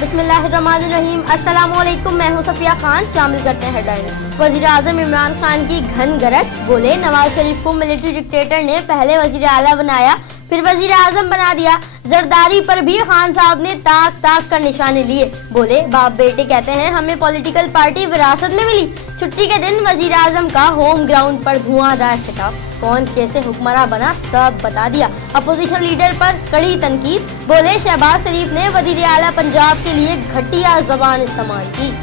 बिस्मिल्लाहिर्रहमानिर्रहीम। अस्सलाम वालेकुम, मैं हूं सफिया खान। शामिल करते हैं हेडलाइंस। वजीर आजम इमरान खान की घन गरज, बोले नवाज शरीफ को मिलिट्री डिक्टेटर ने पहले वजीर आला बनाया फिर वजीर आजम बना दिया। जरदारी पर भी खान साहब ने ताक ताक कर निशाने लिए। बोले बाप बेटे कहते हैं हमें पॉलिटिकल पार्टी विरासत में मिली। छुट्टी के दिन वजीर आजम का होम ग्राउंड पर धुआंधार खिताब, कौन कैसे हुक्मरान बना सब बता दिया। अपोजिशन लीडर पर कड़ी तनकीद, बोले शहबाज शरीफ ने वजीर आला पंजाब के लिए घटिया जबान इस्तेमाल की।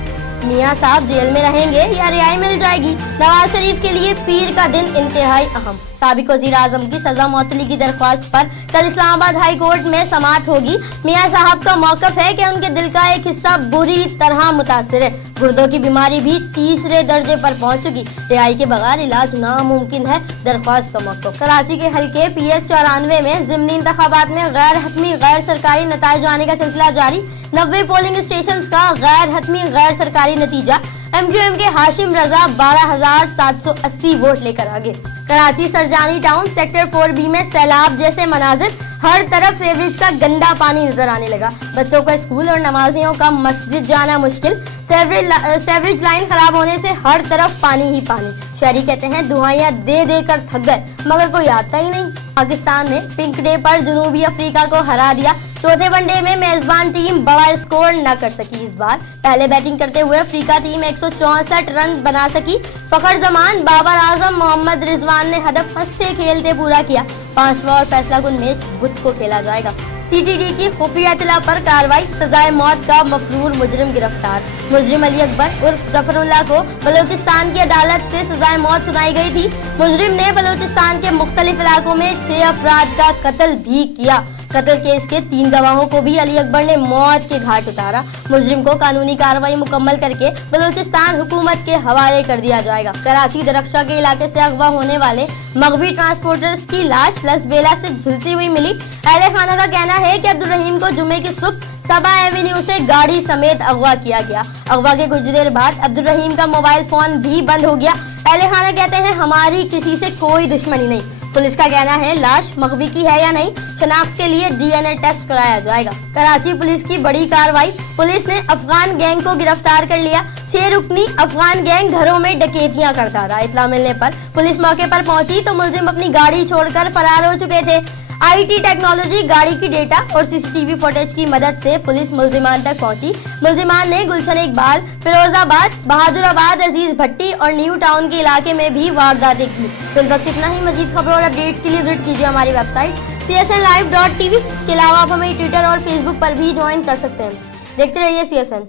मियां साहब जेल में रहेंगे या रिहाई मिल जाएगी। नवाज शरीफ के लिए पीर का दिन इंतहाई अहम। साबिक वजीर आजम की सजा मुअत्तली की दरख्वास्त पर कल इस्लामाबाद हाई कोर्ट में समाअत होगी। मियां साहब का मौकफ है कि उनके दिल का एक हिस्सा बुरी तरह मुतासिर है। गुर्दों की बीमारी भी तीसरे दर्जे पर पहुंच चुकी। रिहाई के बगैर इलाज नामुमकिन है, दरख्वास्त का मौकफ। कराची के हल्के PH 94 में ज़िमनी इंतखाबात में गैर हतमी गैर सरकारी नताइज आने का सिलसिला जारी। 90 पोलिंग स्टेशन का गैर हतमी गैर सरकारी नतीजा। MQM के हाशिम रजा 12,780 वोट लेकर आगे। Karachi Sarjani town sector 4B में सैलाब जैसे मनाजिर, हर तरफ सेवरेज का गंदा पानी नजर आने लगा। बच्चों का स्कूल और नमाजियों का मस्जिद जाना मुश्किल। सेवरेज लाइन खराब होने से हर तरफ पानी ही पानी। शहरी कहते हैं दुआएं दे दे कर थक गए, मगर कोई आता ही नहीं। पाकिस्तान ने पिंक डे पर जनूबी अफ्रीका को हरा दिया। चौथे वनडे में मेजबान टीम बड़ा स्कोर न कर सकी। इस बार पहले बैटिंग करते हुए अफ्रीका टीम 164 रन बना सकी। फखर जमान, बाबर आजम, मोहम्मद रिजवान ने हदफ हंसते खेलते पूरा किया। 5वां और फैसला कुन मैच बुध को खेला जाएगा। CTD की खुफिया इत्तला पर कार्रवाई, सजाए मौत का मफरूर मुजरिम गिरफ्तार। मुजरिम अली अकबर उर्फ जफरुल्लाह को बलूचिस्तान की अदालत से सजाए मौत सुनाई गई थी। मुजरिम ने बलूचिस्तान के मुख्तलिफ इलाकों में 6 अफराद का कत्ल भी किया। कत्ल केस के 3 गवाहों को भी अली अकबर ने मौत के घाट उतारा। मुजरिम को कानूनी कार्रवाई मुकम्मल करके बलूचिस्तान हुकूमत के हवाले कर दिया जाएगा। कराची दरख्शा के इलाके से अगवा होने वाले मगवी ट्रांसपोर्टर्स की लाश लसबेला से झुलसी हुई मिली। अहले खाना का कहना है कि अब्दुल रहीम को जुमे की सुबह सबा एवेन्यू से गाड़ी समेत अगवा किया गया। अगवा के कुछ देर बाद अब्दुल रहीम का मोबाइल फोन भी बंद हो गया। अहले खाना कहते हैं हमारी किसी से कोई दुश्मनी नहीं। पुलिस का कहना है लाश मगवी की है या नहीं, शनाख्त के लिए DNA टेस्ट कराया जाएगा। कराची पुलिस की बड़ी कार्रवाई, पुलिस ने अफगान गैंग को गिरफ्तार कर लिया। 6 रुकनी अफगान गैंग घरों में डकैतियां करता था। इत्तला मिलने पर पुलिस मौके पर पहुंची तो मुलजिम अपनी गाड़ी छोड़कर फरार हो चुके थे। IT टेक्नोलॉजी, गाड़ी की डेटा और CCTV फुटेज की मदद से पुलिस मुलजिमान तक पहुंची। मुलजिमान ने गुलशन इकबाल, फिरोजाबाद, बहादुराबाद, अजीज भट्टी और न्यू टाउन के इलाके में भी वारदातें की। फिल वक्त इतना ही। मजीद खबरों और अपडेट्स के लिए विजिट कीजिए हमारी वेबसाइट csnlive.tv। इसके अलावा आप हमें ट्विटर और फेसबुक पर भी ज्वाइन कर सकते हैं। देखते रहिए CSN।